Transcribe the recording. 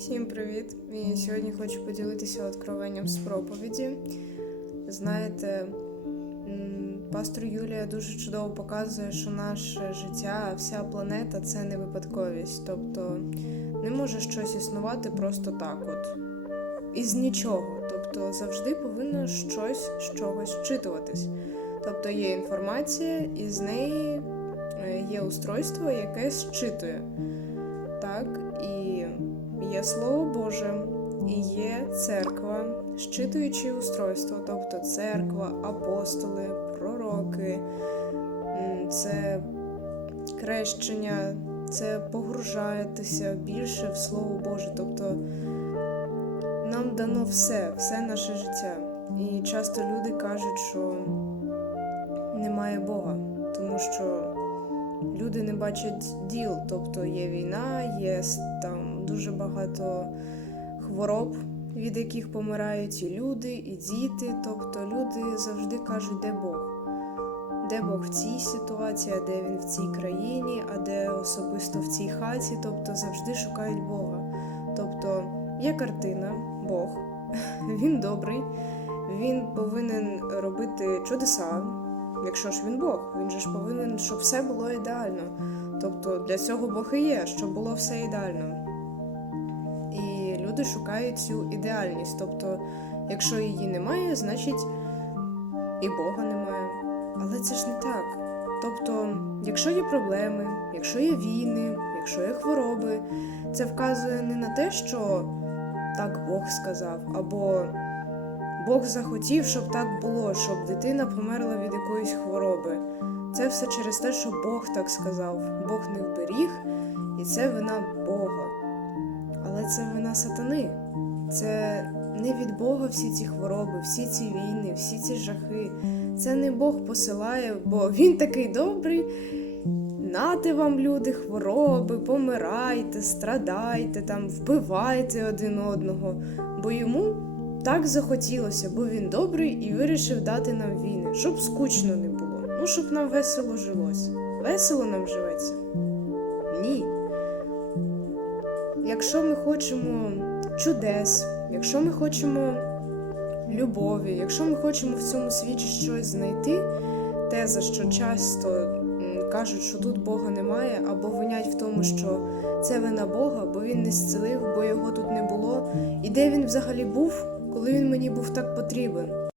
Всім привіт! І сьогодні хочу поділитися откровенням з проповіді. Знаєте, пастор Юлія дуже чудово показує, що наше життя, вся планета це не випадковість. Тобто не може щось існувати просто так, от із нічого. Тобто завжди повинно щось з чогось вчитуватись. Тобто є інформація, і з неї е, є устройство, яке зчитує. Так, і є Слово Боже, і є церква, щитуючі устройство, тобто церква, апостоли, пророки, це крещення, це погружаєтеся більше в Слово Боже. Тобто нам дано все, все наше життя. І часто люди кажуть, що немає Бога, тому що люди не бачать діл, тобто є війна, є там дуже багато хвороб, від яких помирають і люди, і діти. Тобто люди завжди кажуть, де Бог. Де Бог в цій ситуації, а де він в цій країні, а де особисто в цій хаті, тобто завжди шукають Бога. Тобто є картина, Бог, він добрий, він повинен робити чудеса, якщо ж він Бог, він же ж повинен, щоб все було ідеально. Тобто для цього Бог і є, щоб було все ідеально. І люди шукають цю ідеальність. Тобто, якщо її немає, значить і Бога немає. Але це ж не так. Тобто, якщо є проблеми, якщо є війни, якщо є хвороби, це вказує не на те, що так Бог сказав, або Бог захотів, щоб так було, щоб дитина померла від якоїсь хвороби. Це все через те, що Бог так сказав. Бог не вберіг, і це вина Бога. Але це вина сатани. Це не від Бога всі ці хвороби, всі ці війни, всі ці жахи. Це не Бог посилає, бо він такий добрий. Нате вам, люди, хвороби, помирайте, страдайте, там, вбивайте один одного. Бо йому так захотілося, бо він добрий і вирішив дати нам війни, щоб скучно не було. Ну, щоб нам весело жилось. Весело нам живеться? Ні. Якщо ми хочемо чудес, якщо ми хочемо любові, якщо ми хочемо в цьому світі щось знайти, теза, що часто кажуть, що тут Бога немає, або винять в тому, що це вина Бога, бо він не зцілив, бо його тут не було. І де він взагалі був, коли він мені був так потрібен?